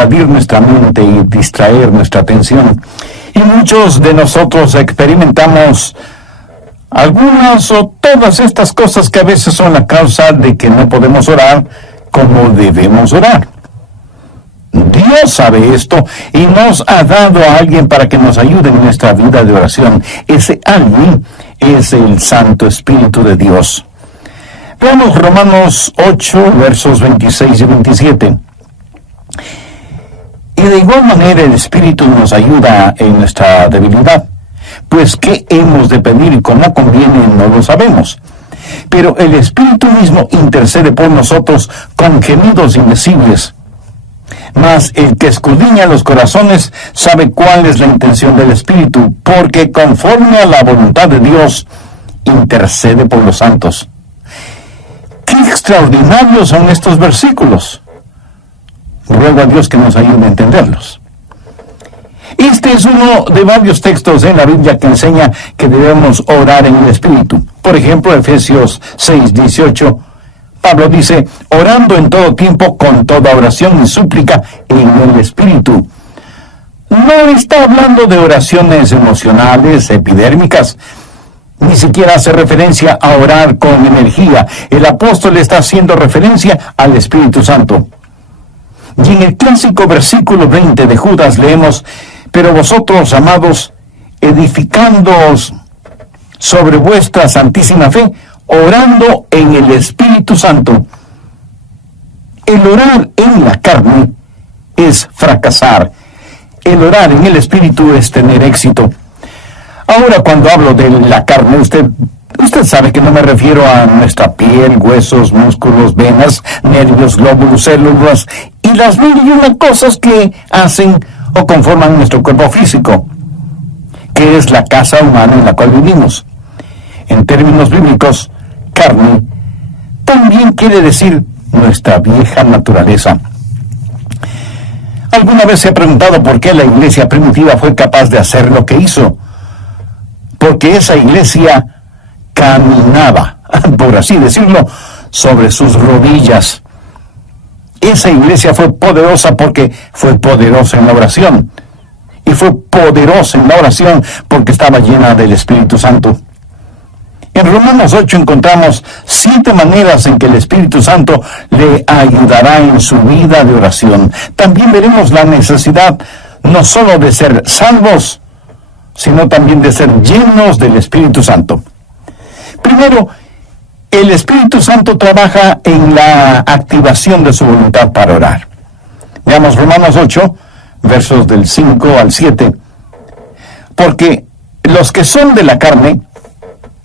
invadir nuestra mente y distraer nuestra atención. Y muchos de nosotros experimentamos algunas o todas estas cosas que a veces son la causa de que no podemos orar como debemos orar. Dios sabe esto y nos ha dado a alguien para que nos ayude en nuestra vida de oración. Ese alguien es el Santo Espíritu de Dios. Veamos Romanos 8, versos 26 y 27. Y de igual manera el Espíritu nos ayuda en nuestra debilidad, pues qué hemos de pedir y cómo conviene no lo sabemos. Pero el Espíritu mismo intercede por nosotros con gemidos indecibles. Mas el que escudriña los corazones sabe cuál es la intención del Espíritu, porque conforme a la voluntad de Dios intercede por los santos. ¡Qué extraordinarios son estos versículos! Ruego a Dios que nos ayude a entenderlos. Este es uno de varios textos en la Biblia que enseña que debemos orar en el Espíritu. Por ejemplo, Efesios 6:18, Pablo dice, orando en todo tiempo con toda oración y súplica en el Espíritu. No está hablando de oraciones emocionales, epidérmicas, ni siquiera hace referencia a orar con energía. El apóstol está haciendo referencia al Espíritu Santo. Y en el clásico versículo 20 de Judas leemos, pero vosotros, amados, edificándoos sobre vuestra santísima fe, orando en el Espíritu Santo. El orar en la carne es fracasar. El orar en el Espíritu es tener éxito. Ahora, cuando hablo de la carne, usted sabe que no me refiero a nuestra piel, huesos, músculos, venas, nervios, glóbulos, células y las mil y una cosas que hacen o conforman nuestro cuerpo físico, que es la casa humana en la cual vivimos. En términos bíblicos, carne también quiere decir nuestra vieja naturaleza. ¿Alguna vez se ha preguntado por qué la iglesia primitiva fue capaz de hacer lo que hizo? Porque esa iglesia caminaba, por así decirlo, sobre sus rodillas. Esa iglesia fue poderosa porque fue poderosa en la oración. Y fue poderosa en la oración porque estaba llena del Espíritu Santo. En Romanos 8 encontramos 7 maneras en que el Espíritu Santo le ayudará en su vida de oración. También veremos la necesidad no solo de ser salvos, sino también de ser llenos del Espíritu Santo. Primero, el Espíritu Santo trabaja en la activación de su voluntad para orar. Veamos Romanos 8, versos del 5 al 7. Porque los que son de la carne,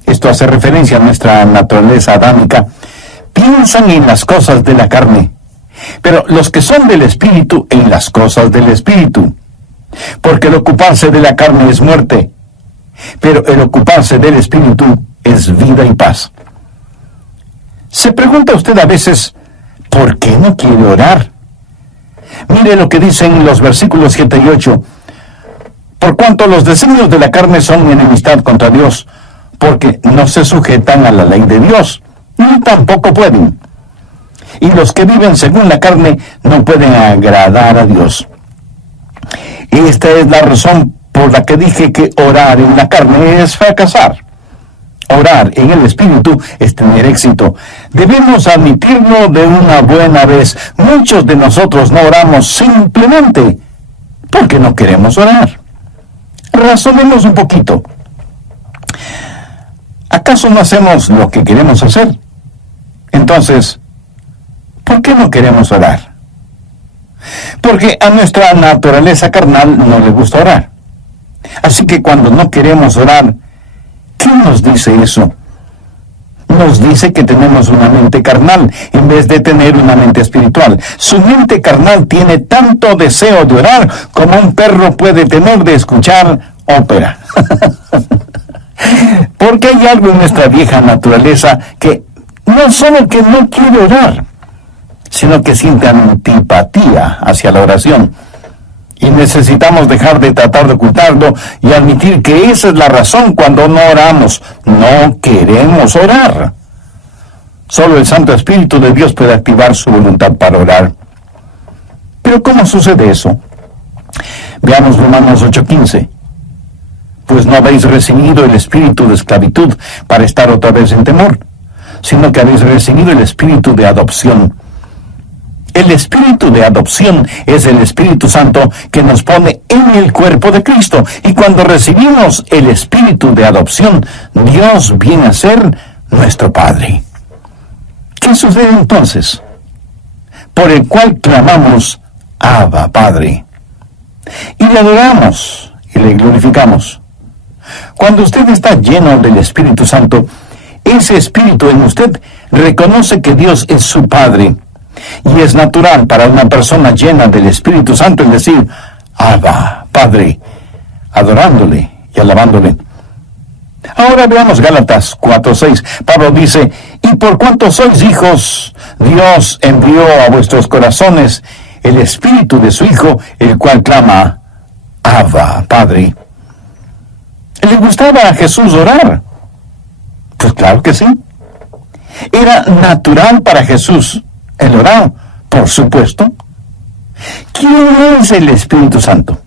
esto hace referencia a nuestra naturaleza adámica, piensan en las cosas de la carne, pero los que son del Espíritu en las cosas del Espíritu. Porque el ocuparse de la carne es muerte, pero el ocuparse del Espíritu es vida y paz. Se pregunta usted a veces, ¿por qué no quiere orar? Mire lo que dicen los versículos 7 y 8. Por cuanto los designios de la carne son enemistad contra Dios, porque no se sujetan a la ley de Dios, ni tampoco pueden. Y los que viven según la carne no pueden agradar a Dios. Esta es la razón por la que dije que orar en la carne es fracasar. Orar en el Espíritu es tener éxito. Debemos admitirlo de una buena vez. Muchos de nosotros no oramos simplemente porque no queremos orar. Razonemos un poquito. ¿Acaso no hacemos lo que queremos hacer? Entonces, ¿por qué no queremos orar? Porque a nuestra naturaleza carnal no le gusta orar. Así que cuando no queremos orar, ¿qué nos dice eso? Nos dice que tenemos una mente carnal en vez de tener una mente espiritual. Su mente carnal tiene tanto deseo de orar como un perro puede tener de escuchar ópera. Porque hay algo en nuestra vieja naturaleza que no solo que no quiere orar, sino que siente antipatía hacia la oración. Y necesitamos dejar de tratar de ocultarlo y admitir que esa es la razón cuando no oramos. No queremos orar. Solo el Santo Espíritu de Dios puede activar su voluntad para orar. Pero ¿cómo sucede eso? Veamos Romanos 8:15. Pues no habéis recibido el espíritu de esclavitud para estar otra vez en temor, sino que habéis recibido el espíritu de adopción. El espíritu de adopción es el Espíritu Santo que nos pone en el cuerpo de Cristo. Y cuando recibimos el espíritu de adopción, Dios viene a ser nuestro Padre. ¿Qué sucede entonces? Por el cual clamamos, Abba, Padre. Y le adoramos y le glorificamos. Cuando usted está lleno del Espíritu Santo, ese Espíritu en usted reconoce que Dios es su Padre. Y es natural para una persona llena del Espíritu Santo el decir, Abba, Padre, adorándole y alabándole. Ahora veamos Gálatas 4:6. Pablo dice, y por cuanto sois hijos, Dios envió a vuestros corazones el Espíritu de su Hijo, el cual clama, Abba, Padre. ¿Le gustaba a Jesús orar? Pues claro que sí. Era natural para Jesús el orar, por supuesto. ¿Quién es el Espíritu Santo?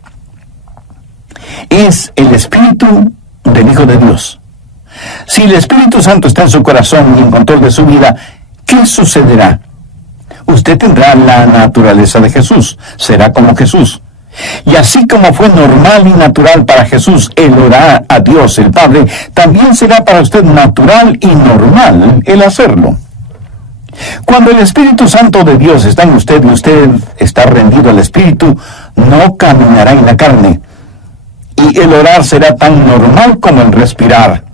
Es el Espíritu del Hijo de Dios. Si el Espíritu Santo está en su corazón y en control de su vida, ¿qué sucederá? Usted tendrá la naturaleza de Jesús, será como Jesús. Y así como fue normal y natural para Jesús el orar a Dios el Padre, también será para usted natural y normal el hacerlo. Cuando el Espíritu Santo de Dios está en usted y usted está rendido al Espíritu, no caminará en la carne. Y el orar será tan normal como el respirar.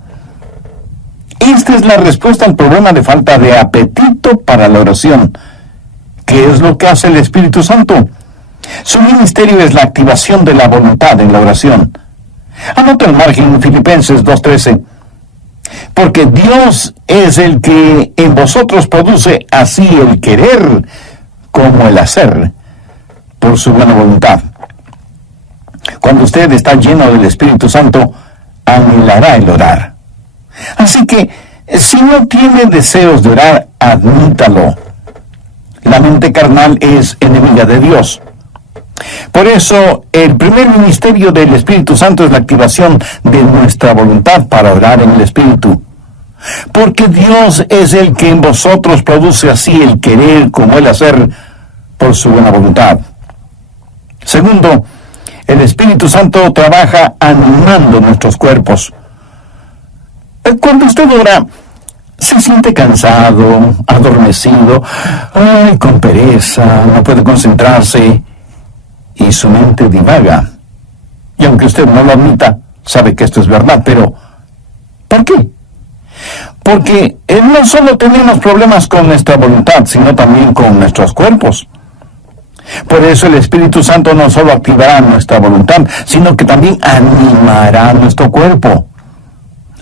Esta es la respuesta al problema de falta de apetito para la oración. ¿Qué es lo que hace el Espíritu Santo? Su ministerio es la activación de la voluntad en la oración. Anota el margen en Filipenses 2:13. Porque Dios es el que en vosotros produce así el querer como el hacer por su buena voluntad. Cuando usted está lleno del Espíritu Santo, anhelará el orar. Así que, si no tiene deseos de orar, admítalo. La mente carnal es enemiga de Dios. Por eso, el primer ministerio del Espíritu Santo es la activación de nuestra voluntad para orar en el Espíritu. Porque Dios es el que en vosotros produce así el querer como el hacer por su buena voluntad. Segundo, el Espíritu Santo trabaja animando nuestros cuerpos. Cuando usted ora, se siente cansado, adormecido, con pereza, no puede concentrarse y su mente divaga. Y aunque usted no lo admita, sabe que esto es verdad, pero ¿por qué? Porque no solo tenemos problemas con nuestra voluntad, sino también con nuestros cuerpos. Por eso el Espíritu Santo no solo activará nuestra voluntad, sino que también animará nuestro cuerpo.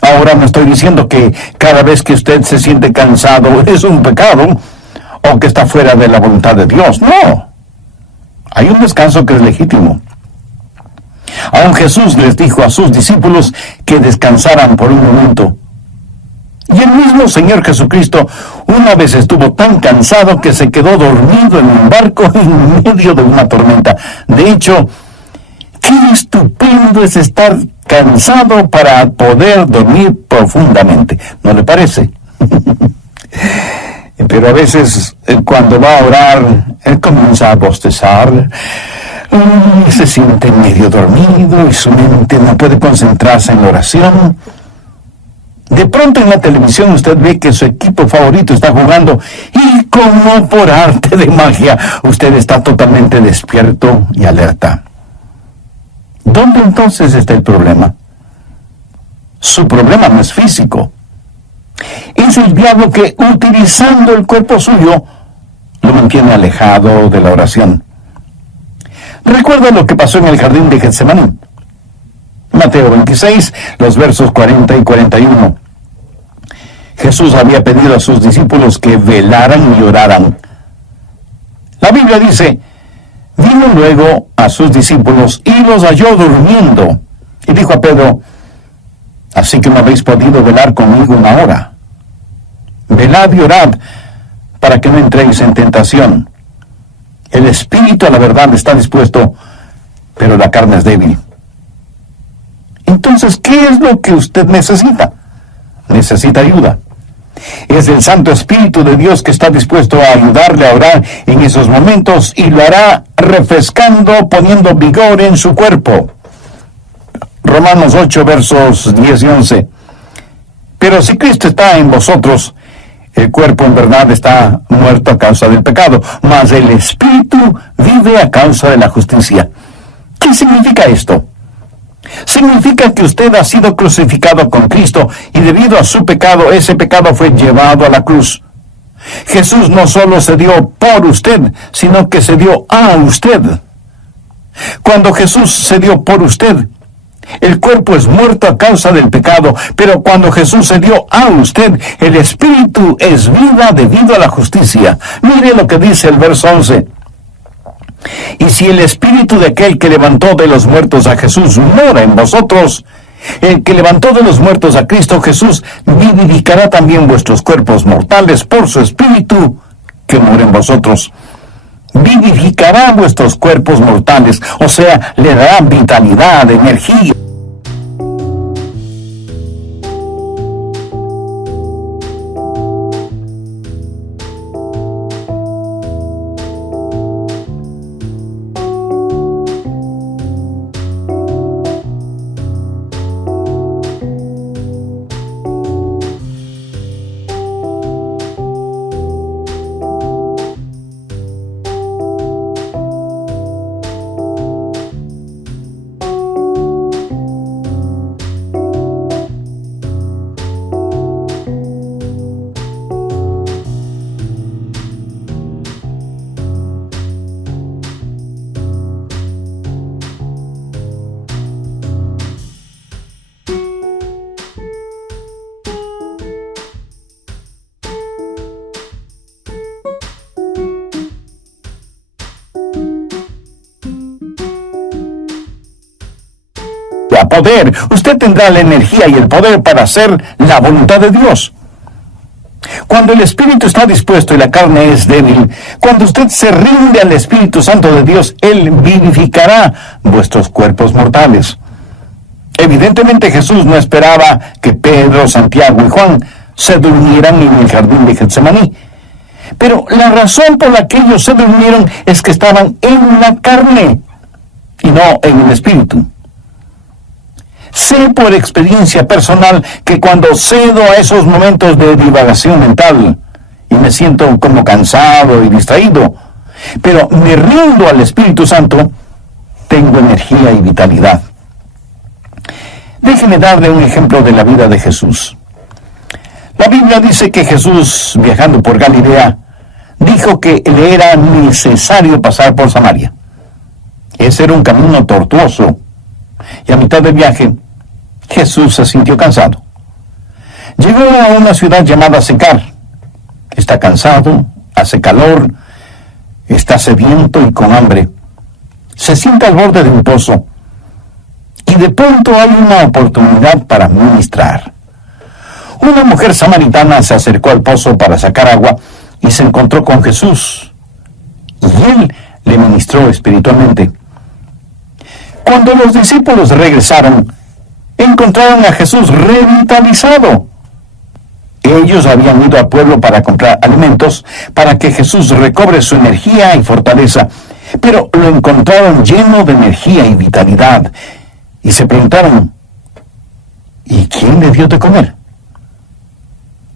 Ahora no estoy diciendo que cada vez que usted se siente cansado es un pecado o que está fuera de la voluntad de Dios. No. Hay un descanso que es legítimo. Aún Jesús les dijo a sus discípulos que descansaran por un momento. Y el mismo Señor Jesucristo una vez estuvo tan cansado que se quedó dormido en un barco en medio de una tormenta. De hecho, qué estupendo es estar cansado para poder dormir profundamente. ¿No le parece? Pero a veces cuando va a orar, él comienza a bostezar, se siente medio dormido y su mente no puede concentrarse en la oración. De pronto en la televisión usted ve que su equipo favorito está jugando y como por arte de magia usted está totalmente despierto y alerta. ¿Dónde entonces está el problema? Su problema no es físico. Es el diablo que, utilizando el cuerpo suyo, lo mantiene alejado de la oración. Recuerda lo que pasó en el jardín de Getsemaní. Mateo 26, los versos 40 y 41. Jesús había pedido a sus discípulos que velaran y oraran. La Biblia dice, vino luego a sus discípulos y los halló durmiendo. Y dijo a Pedro, así que no habéis podido velar conmigo una hora. Velad y orad para que no entréis en tentación. El espíritu a la verdad está dispuesto, pero la carne es débil. Entonces, ¿qué es lo que usted necesita? Necesita ayuda. Es el Santo Espíritu de Dios que está dispuesto a ayudarle a orar en esos momentos y lo hará refrescando, poniendo vigor en su cuerpo. Romanos 8, versos 10 y 11. Pero si Cristo está en vosotros, el cuerpo en verdad está muerto a causa del pecado, mas el Espíritu vive a causa de la justicia. ¿Qué significa esto? Significa que usted ha sido crucificado con Cristo y debido a su pecado, ese pecado fue llevado a la cruz. Jesús no solo se dio por usted, sino que se dio a usted. Cuando Jesús se dio por usted, el cuerpo es muerto a causa del pecado, pero cuando Jesús se dio a usted, el Espíritu es vida debido a la justicia. Mire lo que dice el verso 11. Y si el Espíritu de aquel que levantó de los muertos a Jesús mora en vosotros, el que levantó de los muertos a Cristo Jesús vivificará también vuestros cuerpos mortales por su Espíritu que mora en vosotros. Vivificará vuestros cuerpos mortales, o sea, le dará vitalidad, energía. Poder. Usted tendrá la energía y el poder para hacer la voluntad de Dios. Cuando el Espíritu está dispuesto y la carne es débil, cuando usted se rinde al Espíritu Santo de Dios, Él vivificará vuestros cuerpos mortales. Evidentemente Jesús no esperaba que Pedro, Santiago y Juan se durmieran en el jardín de Getsemaní. Pero la razón por la que ellos se durmieron es que estaban en la carne y no en el Espíritu. Sé por experiencia personal que cuando cedo a esos momentos de divagación mental y me siento como cansado y distraído, pero me rindo al Espíritu Santo, tengo energía y vitalidad. Déjeme darle un ejemplo de la vida de Jesús. La Biblia dice que Jesús, viajando por Galilea, dijo que le era necesario pasar por Samaria. Ese era un camino tortuoso, y a mitad del viaje, Jesús se sintió cansado. Llegó a una ciudad llamada Sicar. Está cansado, hace calor, está sediento y con hambre. Se sienta al borde de un pozo y de pronto hay una oportunidad para ministrar. Una mujer samaritana se acercó al pozo para sacar agua y se encontró con Jesús. Y él le ministró espiritualmente. Cuando los discípulos regresaron, encontraron a Jesús revitalizado. Ellos habían ido al pueblo para comprar alimentos para que Jesús recobre su energía y fortaleza, pero lo encontraron lleno de energía y vitalidad. Y se preguntaron, ¿y quién le dio de comer?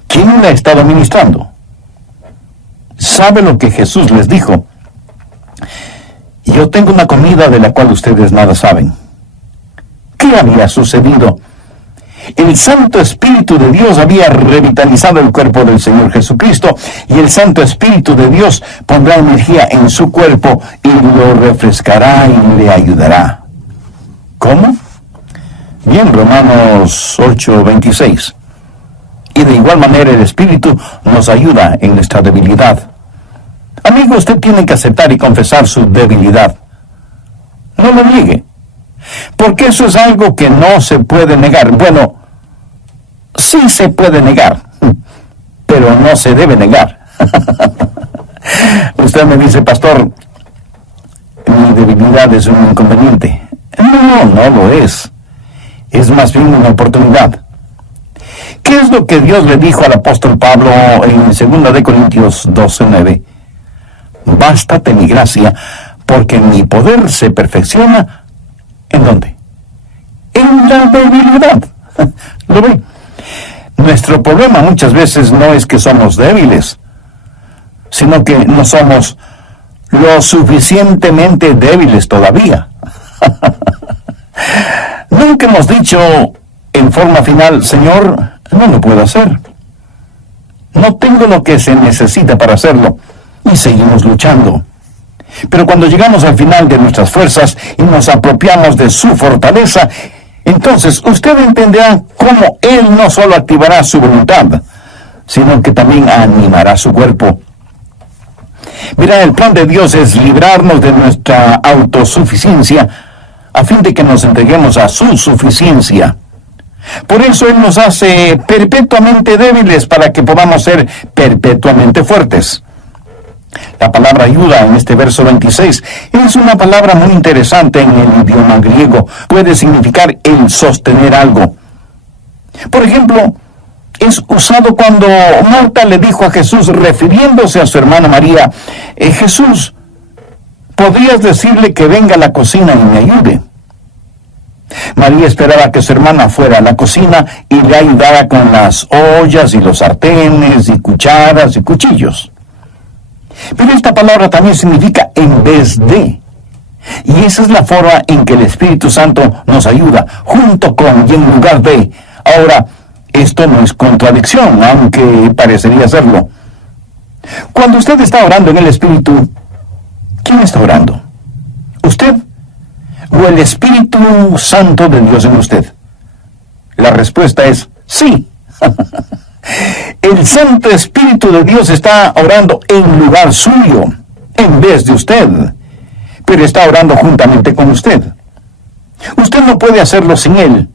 ¿Quién le ha estado ministrando? ¿Sabe lo que Jesús les dijo? Yo tengo una comida de la cual ustedes nada saben. ¿Qué había sucedido? El Santo Espíritu de Dios había revitalizado el cuerpo del Señor Jesucristo, y el Santo Espíritu de Dios pondrá energía en su cuerpo y lo refrescará y le ayudará. ¿Cómo? Bien, Romanos 8:26. Y de igual manera el Espíritu nos ayuda en nuestra debilidad. Amigo, usted tiene que aceptar y confesar su debilidad. No lo niegue, porque eso es algo que no se puede negar. Bueno, sí se puede negar, pero no se debe negar. Usted me dice, pastor, mi debilidad es un inconveniente. No lo es. Es más bien una oportunidad. ¿Qué es lo que Dios le dijo al apóstol Pablo en 2 de Corintios 12:9? Bástate mi gracia, porque mi poder se perfecciona. ¿En dónde? En la debilidad. ¿Lo ve? Nuestro problema muchas veces no es que somos débiles, sino que no somos lo suficientemente débiles todavía. Nunca hemos dicho en forma final, Señor, no lo puedo hacer. No tengo lo que se necesita para hacerlo. Y seguimos luchando. Pero cuando llegamos al final de nuestras fuerzas y nos apropiamos de su fortaleza, entonces usted entenderá cómo Él no solo activará su voluntad, sino que también animará su cuerpo. Mira, el plan de Dios es librarnos de nuestra autosuficiencia a fin de que nos entreguemos a su suficiencia. Por eso Él nos hace perpetuamente débiles para que podamos ser perpetuamente fuertes. La palabra ayuda en este verso 26 es una palabra muy interesante en el idioma griego. Puede significar el sostener algo. Por ejemplo, es usado cuando Marta le dijo a Jesús, refiriéndose a su hermana María, Jesús, ¿podrías decirle que venga a la cocina y me ayude? María esperaba que su hermana fuera a la cocina y le ayudara con las ollas y los sartenes y cucharas y cuchillos. Pero esta palabra también significa en vez de. Y esa es la forma en que el Espíritu Santo nos ayuda, junto con y en lugar de. Ahora, esto no es contradicción, aunque parecería serlo. Cuando usted está orando en el Espíritu, ¿quién está orando? ¿Usted o el Espíritu Santo de Dios en usted? La respuesta es sí. El Santo Espíritu de Dios está orando en lugar suyo, en vez de usted, pero está orando juntamente con usted. Usted no puede hacerlo sin Él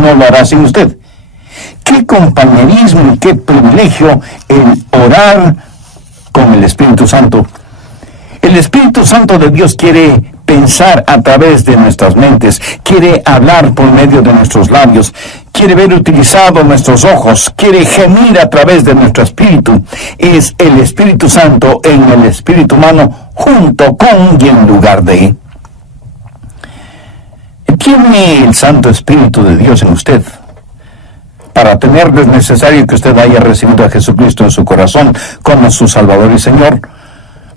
no lo hará sin usted. Qué compañerismo y qué privilegio el orar con el Espíritu Santo. El Espíritu Santo de Dios quiere pensar a través de nuestras mentes, quiere hablar por medio de nuestros labios, quiere ver utilizados nuestros ojos, quiere gemir a través de nuestro espíritu. Es el Espíritu Santo en el espíritu humano, junto con y en lugar de. ¿Tiene el Santo Espíritu de Dios en usted? Para tenerlo es necesario que usted haya recibido a Jesucristo en su corazón como su Salvador y Señor.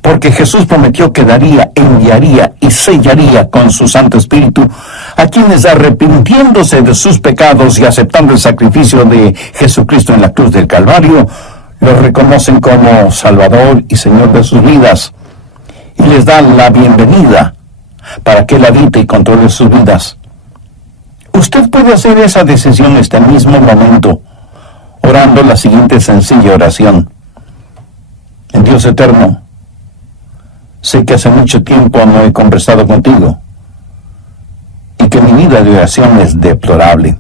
Porque Jesús prometió que daría, enviaría y sellaría con su Santo Espíritu a quienes, arrepintiéndose de sus pecados y aceptando el sacrificio de Jesucristo en la cruz del Calvario, lo reconocen como Salvador y Señor de sus vidas y les dan la bienvenida para que Él habite y controle sus vidas. Usted puede hacer esa decisión en este mismo momento, orando la siguiente sencilla oración. En Dios eterno, sé que hace mucho tiempo no he conversado contigo y que mi vida de oración es deplorable.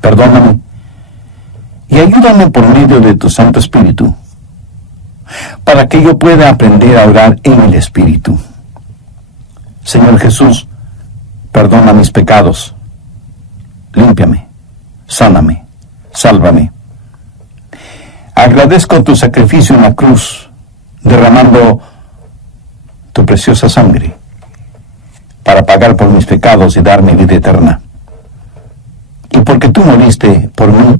Perdóname y ayúdame por medio de tu Santo Espíritu para que yo pueda aprender a orar en el Espíritu. Señor Jesús, perdona mis pecados, límpiame, sáname, sálvame. Agradezco tu sacrificio en la cruz, derramando tu preciosa sangre para pagar por mis pecados y darme vida eterna. Y porque tú moriste por mí,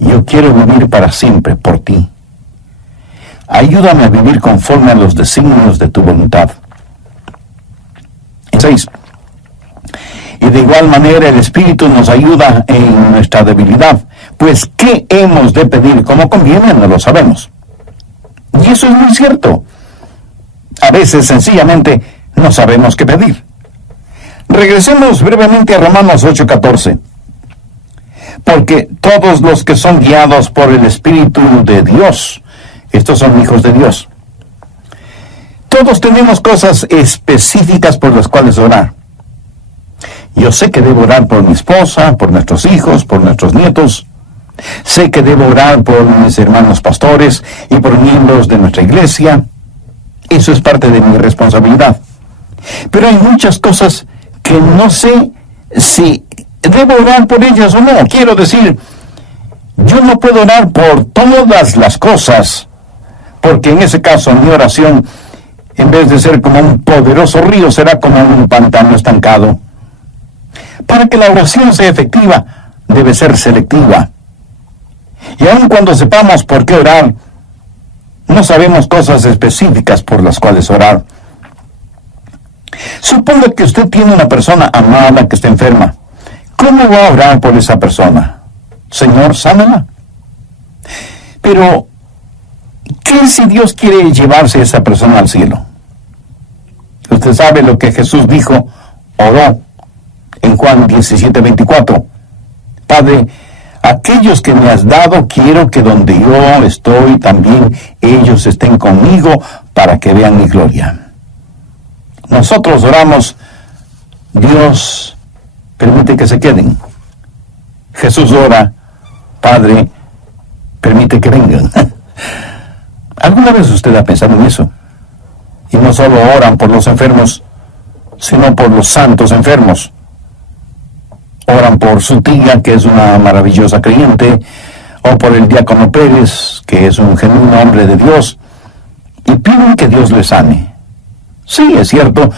yo quiero vivir para siempre por ti. Ayúdame a vivir conforme a los designios de tu voluntad. 6. Y de igual manera el Espíritu nos ayuda en nuestra debilidad, pues ¿qué hemos de pedir como conviene? No lo sabemos. Y eso es muy cierto. A veces sencillamente no sabemos qué pedir. Regresemos brevemente a Romanos 8:14. Porque todos los que son guiados por el Espíritu de Dios, estos son hijos de Dios. Todos tenemos cosas específicas por las cuales orar. Yo sé que debo orar por mi esposa, por nuestros hijos, por nuestros nietos. Sé que debo orar por mis hermanos pastores y por miembros de nuestra iglesia. Eso es parte de mi responsabilidad. Pero hay muchas cosas que no sé si debo orar por ellas o no. Quiero decir, yo no puedo orar por todas las cosas, porque en ese caso mi oración, en vez de ser como un poderoso río, será como un pantano estancado. Para que la oración sea efectiva, debe ser selectiva. Y aun cuando sepamos por qué orar, no sabemos cosas específicas por las cuales orar. Suponga que usted tiene una persona amada que está enferma. ¿Cómo va a orar por esa persona? Señor, sánala. Pero, ¿qué si Dios quiere llevarse a esa persona al cielo? Usted sabe lo que Jesús dijo, oró en Juan 17:24. Padre, aquellos que me has dado, quiero que donde yo estoy, también ellos estén conmigo para que vean mi gloria. Nosotros oramos, Dios, permite que se queden. Jesús ora, Padre, permite que vengan. ¿Alguna vez usted ha pensado en eso? Y no solo oran por los enfermos, sino por los santos enfermos. Oran por su tía, que es una maravillosa creyente, o por el diácono Pérez, que es un genuino hombre de Dios, y piden que Dios les sane. Sí, es cierto.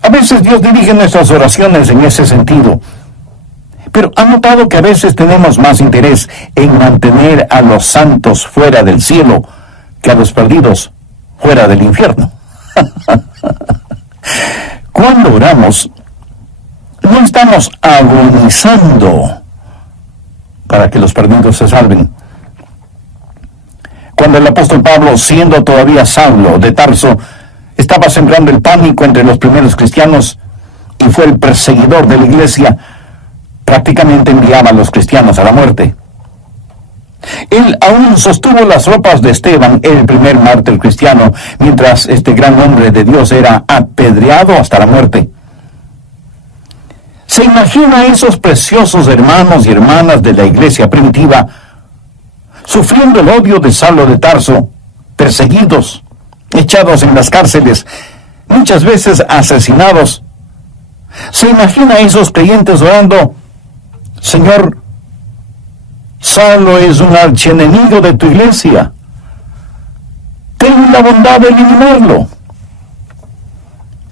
A veces Dios dirige nuestras oraciones en ese sentido. Pero ¿ha notado que a veces tenemos más interés en mantener a los santos fuera del cielo que a los perdidos fuera del infierno? Cuando oramos, no estamos agonizando para que los perdidos se salven. Cuando el apóstol Pablo, siendo todavía Saulo de Tarso, estaba sembrando el pánico entre los primeros cristianos y fue el perseguidor de la iglesia, prácticamente enviaba a los cristianos a la muerte. Él aún sostuvo las ropas de Esteban, el primer mártir cristiano, mientras este gran hombre de Dios era apedreado hasta la muerte. ¿Se imagina a esos preciosos hermanos y hermanas de la iglesia primitiva sufriendo el odio de Saulo de Tarso, perseguidos, echados en las cárceles, muchas veces asesinados? ¿Se imagina a esos creyentes orando, Señor, Saulo es un archienemigo de tu iglesia, ten la bondad de eliminarlo?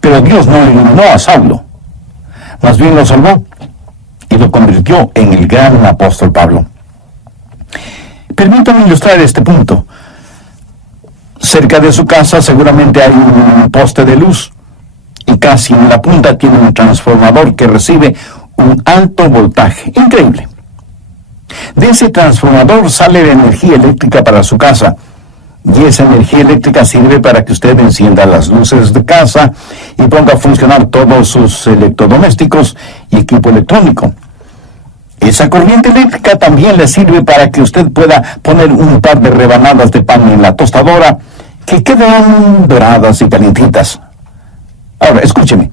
Pero Dios no eliminó a Saulo, más bien lo salvó y lo convirtió en el gran apóstol Pablo. Permítame ilustrar este punto. Cerca de su casa seguramente hay un poste de luz y casi en la punta tiene un transformador que recibe un alto voltaje. Increíble. De ese transformador sale la energía eléctrica para su casa y esa energía eléctrica sirve para que usted encienda las luces de casa y ponga a funcionar todos sus electrodomésticos y equipo electrónico. Esa corriente eléctrica también le sirve para que usted pueda poner un par de rebanadas de pan en la tostadora que quedan doradas y calientitas. Ahora, escúcheme.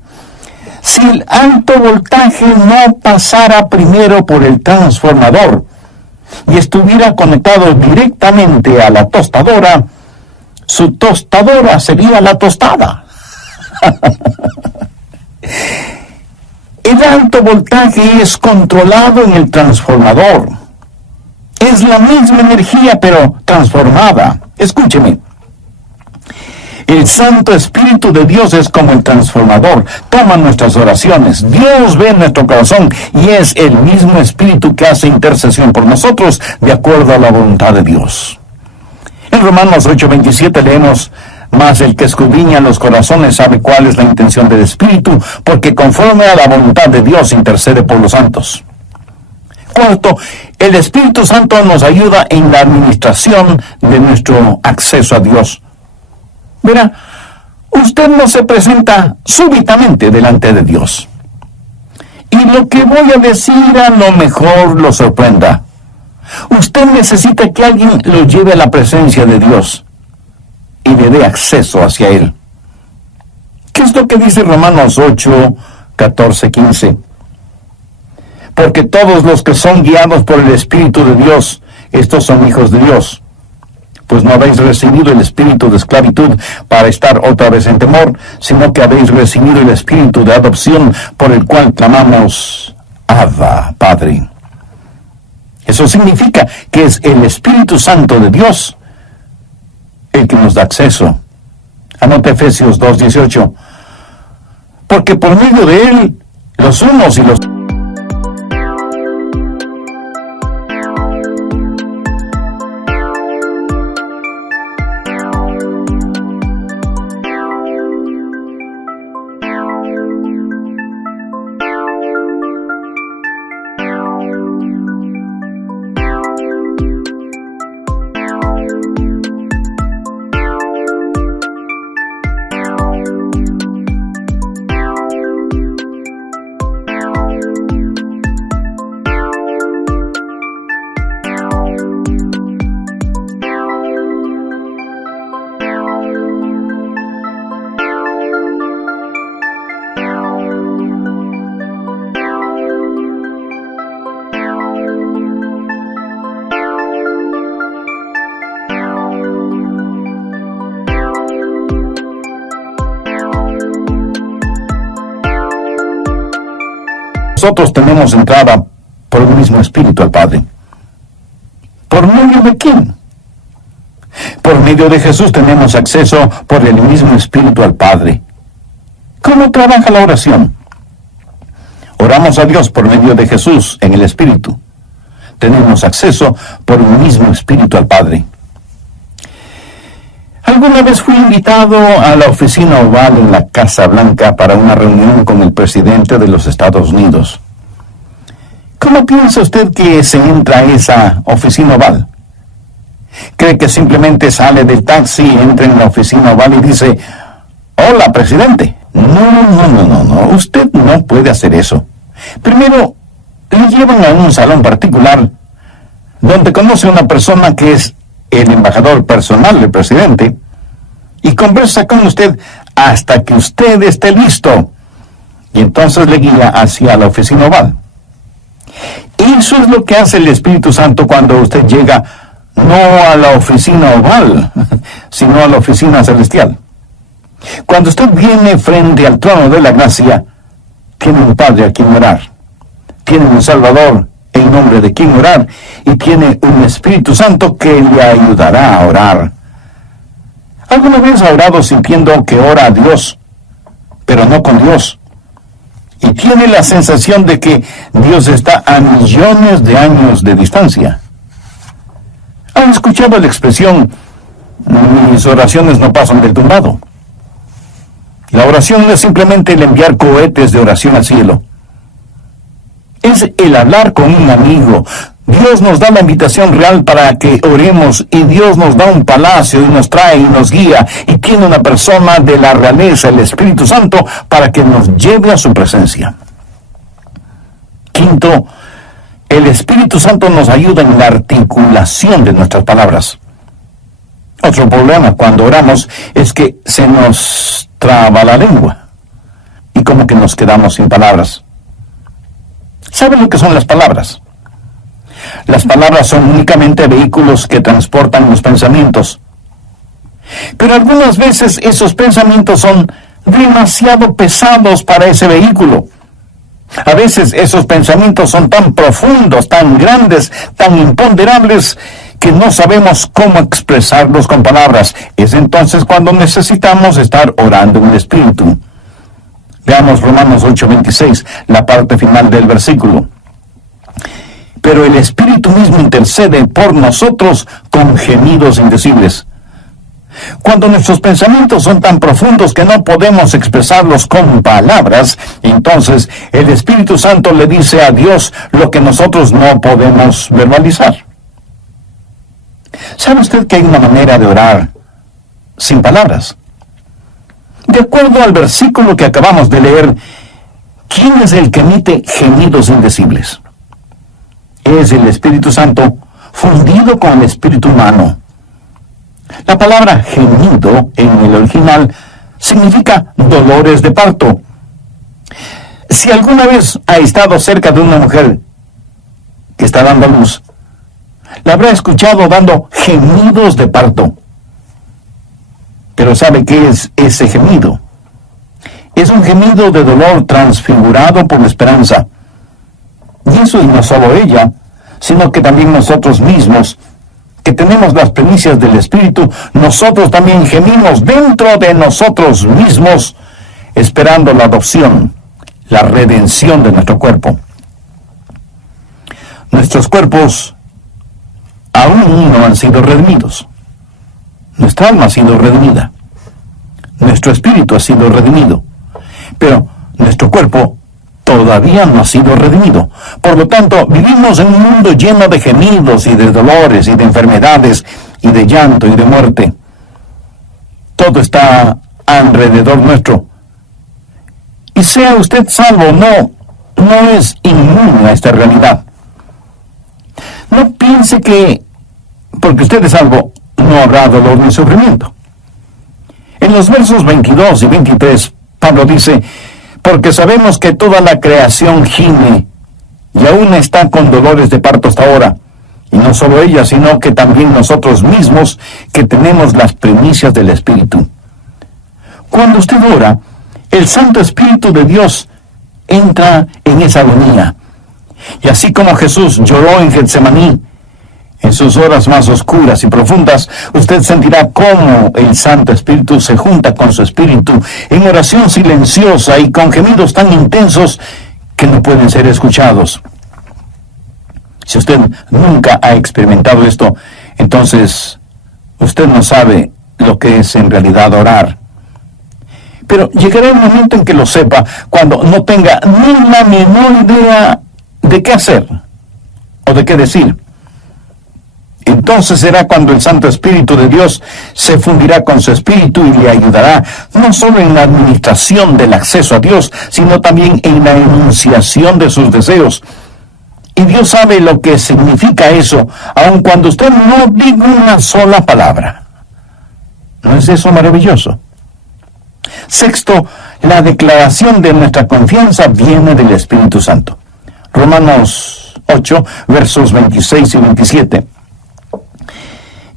Si el alto voltaje no pasara primero por el transformador y estuviera conectado directamente a la tostadora, su tostadora sería la tostada. El alto voltaje es controlado en el transformador. Es la misma energía, pero transformada. Escúcheme. El Santo Espíritu de Dios es como el transformador. Toma nuestras oraciones. Dios ve nuestro corazón y es el mismo Espíritu que hace intercesión por nosotros de acuerdo a la voluntad de Dios. En Romanos 8:27 leemos: mas el que escudriña los corazones sabe cuál es la intención del Espíritu, porque conforme a la voluntad de Dios intercede por los santos. Cuarto, el Espíritu Santo nos ayuda en la administración de nuestro acceso a Dios. Verá, usted no se presenta súbitamente delante de Dios. Y lo que voy a decir a lo mejor lo sorprenda. Usted necesita que alguien lo lleve a la presencia de Dios y le dé acceso hacia Él. ¿Qué es lo que dice Romanos 8, 14, 15? Porque todos los que son guiados por el Espíritu de Dios, estos son hijos de Dios. pues no habéis recibido el espíritu de esclavitud para estar otra vez en temor, sino que habéis recibido el espíritu de adopción por el cual clamamos, Abba, Padre. Eso significa que es el Espíritu Santo de Dios el que nos da acceso. Anote Efesios 2:18. Porque por medio de él, los unos y los nosotros tenemos entrada por el mismo Espíritu al Padre. ¿Por medio de quién? Por medio de Jesús tenemos acceso por el mismo Espíritu al Padre. ¿Cómo trabaja la oración? Oramos a Dios por medio de Jesús en el Espíritu. Tenemos acceso por el mismo Espíritu al Padre. Alguna vez fui invitado a la oficina oval en la Casa Blanca para una reunión con el presidente de los Estados Unidos. ¿Cómo piensa usted que se entra a esa oficina oval? ¿Cree que simplemente sale del taxi, entra en la oficina oval y dice, hola, presidente? No, usted no puede hacer eso. Primero, le llevan a un salón particular donde conoce a una persona que es el embajador personal del presidente y conversa con usted hasta que usted esté listo. Y entonces le guía hacia la oficina oval. Eso es lo que hace el Espíritu Santo cuando usted llega no a la oficina oval, sino a la oficina celestial. Cuando usted viene frente al trono de la gracia, tiene un Padre a quien orar, tiene un Salvador en nombre de quien orar, y tiene un Espíritu Santo que le ayudará a orar. ¿Alguna vez ha orado sintiendo que ora a Dios, pero no con Dios? Y tiene la sensación de que Dios está a millones de años de distancia. ¿Han escuchado la expresión, mis oraciones no pasan del tumbado? La oración no es simplemente el enviar cohetes de oración al cielo. Es el hablar con un amigo. Dios nos da la invitación real para que oremos, y Dios nos da un palacio y nos trae y nos guía, y tiene una persona de la realeza, el Espíritu Santo, para que nos lleve a su presencia. Quinto, el Espíritu Santo nos ayuda en la articulación de nuestras palabras. Otro problema cuando oramos es que se nos traba la lengua y como que nos quedamos sin palabras. ¿Saben lo que son las palabras? Las palabras son únicamente vehículos que transportan los pensamientos. Pero algunas veces esos pensamientos son demasiado pesados para ese vehículo. A veces esos pensamientos son tan profundos, tan grandes, tan imponderables, que no sabemos cómo expresarlos con palabras. Es entonces cuando necesitamos estar orando en el Espíritu. Veamos Romanos 8:26, la parte final del versículo. Pero el Espíritu mismo intercede por nosotros con gemidos indecibles. Cuando nuestros pensamientos son tan profundos que no podemos expresarlos con palabras, entonces el Espíritu Santo le dice a Dios lo que nosotros no podemos verbalizar. ¿Sabe usted que hay una manera de orar sin palabras? De acuerdo al versículo que acabamos de leer, ¿quién es el que emite gemidos indecibles? Es el Espíritu Santo fundido con el espíritu humano. La palabra gemido en el original significa dolores de parto. Si alguna vez ha estado cerca de una mujer que está dando a luz, la habrá escuchado dando gemidos de parto. Pero ¿sabe qué es ese gemido? Es un gemido de dolor transfigurado por la esperanza. Y eso no solo ella, sino que también nosotros mismos, que tenemos las primicias del Espíritu, nosotros también gemimos dentro de nosotros mismos, esperando la adopción, la redención de nuestro cuerpo. Nuestros cuerpos aún no han sido redimidos. Nuestra alma ha sido redimida. Nuestro espíritu ha sido redimido. Pero nuestro cuerpo todavía no ha sido redimido. Por lo tanto, vivimos en un mundo lleno de gemidos y de dolores y de enfermedades y de llanto y de muerte. Todo está alrededor nuestro. Y sea usted salvo o no, no es inmune a esta realidad. No piense que porque usted es salvo no habrá dolor ni sufrimiento. En los versos 22 y 23, Pablo dice: porque sabemos que toda la creación gime y aún está con dolores de parto hasta ahora. Y no solo ella, sino que también nosotros mismos, que tenemos las primicias del Espíritu. Cuando usted ora, el Santo Espíritu de Dios entra en esa agonía. Y así como Jesús lloró en Getsemaní, en sus horas más oscuras y profundas, usted sentirá cómo el Santo Espíritu se junta con su Espíritu en oración silenciosa y con gemidos tan intensos que no pueden ser escuchados. Si usted nunca ha experimentado esto, entonces usted no sabe lo que es en realidad orar. Pero llegará el momento en que lo sepa, cuando no tenga ni la menor idea de qué hacer o de qué decir. Entonces será cuando el Santo Espíritu de Dios se fundirá con su Espíritu y le ayudará no solo en la administración del acceso a Dios, sino también en la enunciación de sus deseos. Y Dios sabe lo que significa eso, aun cuando usted no diga una sola palabra. ¿No es eso maravilloso? Sexto, la declaración de nuestra confianza viene del Espíritu Santo. Romanos 8, versos 26 y 27.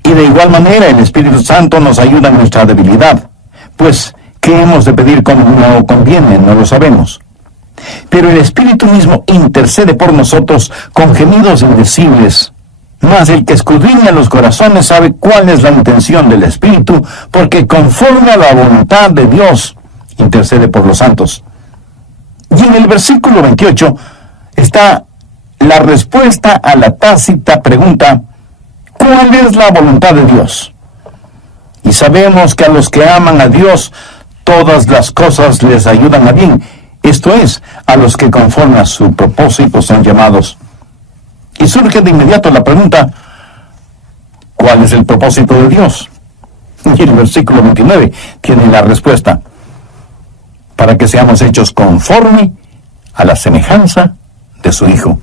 Y de igual manera el Espíritu Santo nos ayuda en nuestra debilidad, pues ¿qué hemos de pedir como no conviene? No lo sabemos. Pero el Espíritu mismo intercede por nosotros con gemidos indecibles. Mas el que escudriña los corazones sabe cuál es la intención del Espíritu, porque conforme a la voluntad de Dios intercede por los santos. Y en el versículo 28 está la respuesta a la tácita pregunta: ¿cuál es la voluntad de Dios? Y sabemos que a los que aman a Dios, todas las cosas les ayudan a bien. Esto es, a los que conforme a su propósito son llamados. Y surge de inmediato la pregunta: ¿cuál es el propósito de Dios? Y el versículo 29 tiene la respuesta: para que seamos hechos conforme a la semejanza de su Hijo.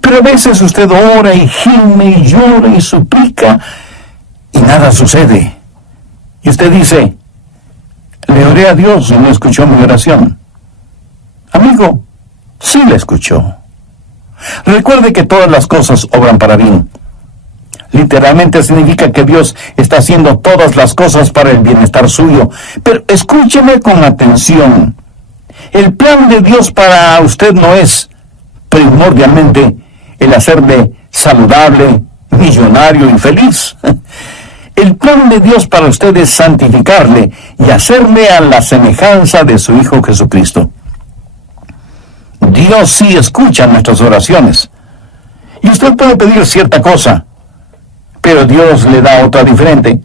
Pero a veces usted ora y gime y llora y suplica y nada sucede. Y usted dice: le oré a Dios y no escuchó mi oración. Amigo, sí la escuchó. Recuerde que todas las cosas obran para bien. Literalmente significa que Dios está haciendo todas las cosas para el bienestar suyo. Pero escúcheme con atención. El plan de Dios para usted no es primordialmente el hacerle saludable, millonario y feliz. El plan de Dios para usted es santificarle y hacerle a la semejanza de su Hijo Jesucristo. Dios sí escucha nuestras oraciones. Y usted puede pedir cierta cosa, pero Dios le da otra diferente,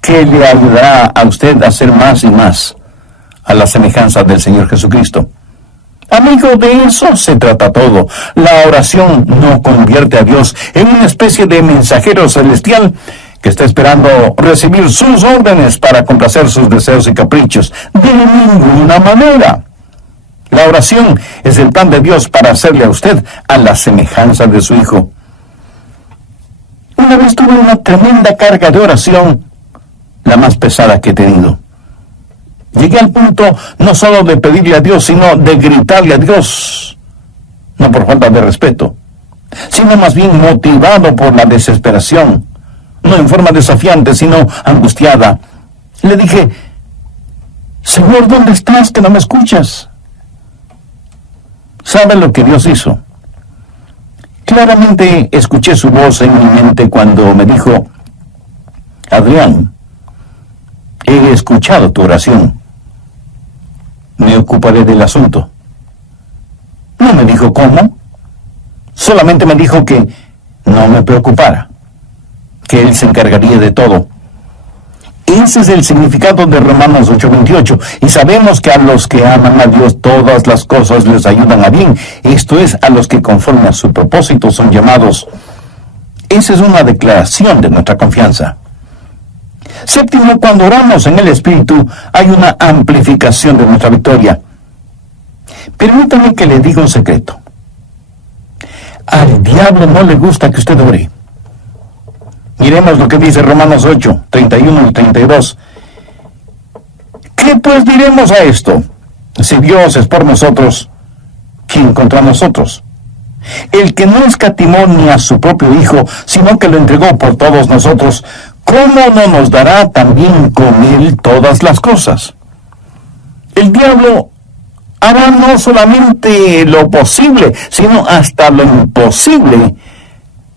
que le ayudará a usted a hacer más y más a la semejanza del Señor Jesucristo. Amigo, de eso se trata todo. La oración no convierte a Dios en una especie de mensajero celestial que está esperando recibir sus órdenes para complacer sus deseos y caprichos. De ninguna manera. La oración es el plan de Dios para hacerle a usted a la semejanza de su Hijo. Una vez tuve una tremenda carga de oración, la más pesada que he tenido. Llegué al punto no solo de pedirle a Dios, sino de gritarle a Dios, no por falta de respeto, sino más bien motivado por la desesperación, no en forma desafiante, sino angustiada. Le dije: Señor, ¿dónde estás que no me escuchas? ¿Sabe lo que Dios hizo? Claramente escuché su voz en mi mente cuando me dijo: Adrián, he escuchado tu oración. Me ocuparé del asunto. No me dijo cómo, solamente me dijo que no me preocupara, que Él se encargaría de todo. Ese es el significado de Romanos 8:28, y sabemos que a los que aman a Dios todas las cosas les ayudan a bien, esto es, a los que conforme a su propósito son llamados. Esa es una declaración de nuestra confianza. Séptimo, cuando oramos en el Espíritu, hay una amplificación de nuestra victoria. Permítame que le diga un secreto. Al diablo no le gusta que usted ore. Miremos lo que dice Romanos 8, 31 y 32. ¿Qué pues diremos a esto? Si Dios es por nosotros, ¿quién contra nosotros? El que no escatimó ni a su propio Hijo, sino que lo entregó por todos nosotros, ¿cómo no nos dará también con Él todas las cosas? El diablo hará no solamente lo posible, sino hasta lo imposible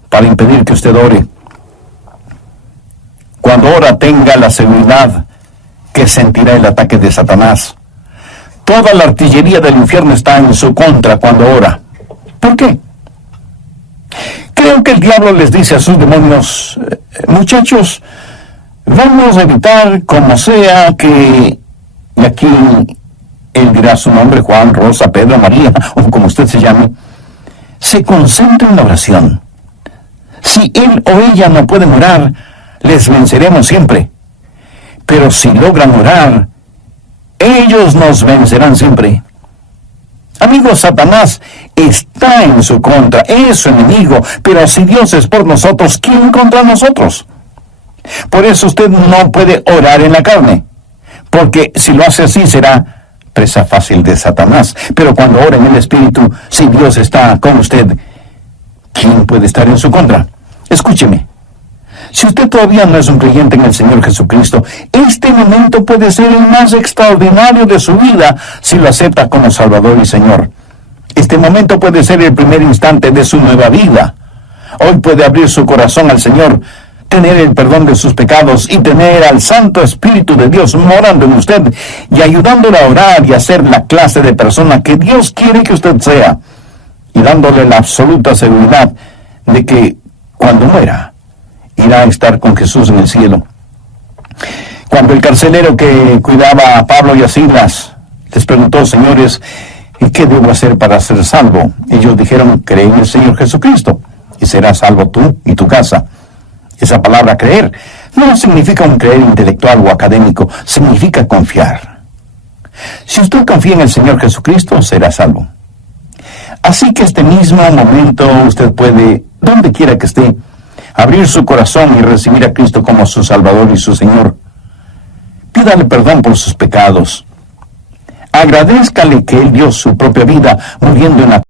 para impedir que usted ore. Cuando ora, tenga la seguridad que sentirá el ataque de Satanás. Toda la artillería del infierno está en su contra cuando ora. ¿Por qué? Creo que el diablo les dice a sus demonios: muchachos, vamos a evitar como sea que, y aquí él dirá su nombre, Juan, Rosa, Pedro, María, o como usted se llame, se concentre en la oración. Si él o ella no pueden orar, les venceremos siempre. Pero si logran orar, ellos nos vencerán siempre. Amigos, Satanás está en su contra, es su enemigo, pero si Dios es por nosotros, ¿quién contra nosotros? Por eso usted no puede orar en la carne, porque si lo hace así será presa fácil de Satanás. Pero cuando ora en el Espíritu, si Dios está con usted, ¿quién puede estar en su contra? Escúcheme. Si usted todavía no es un creyente en el Señor Jesucristo, este momento puede ser el más extraordinario de su vida si lo acepta como Salvador y Señor. Este momento puede ser el primer instante de su nueva vida. Hoy puede abrir su corazón al Señor, tener el perdón de sus pecados y tener al Santo Espíritu de Dios morando en usted y ayudándole a orar y a ser la clase de persona que Dios quiere que usted sea, y dándole la absoluta seguridad de que cuando muera, irá a estar con Jesús en el cielo. Cuando el carcelero que cuidaba a Pablo y a Silas les preguntó: señores, ¿qué debo hacer para ser salvo? Ellos dijeron: cree en el Señor Jesucristo y serás salvo tú y tu casa. Esa palabra creer no significa un creer intelectual o académico, significa confiar. Si usted confía en el Señor Jesucristo, será salvo. Así que este mismo momento usted puede, donde quiera que esté, abrir su corazón y recibir a Cristo como su Salvador y su Señor. Pídale perdón por sus pecados. Agradézcale que Él dio su propia vida muriendo en la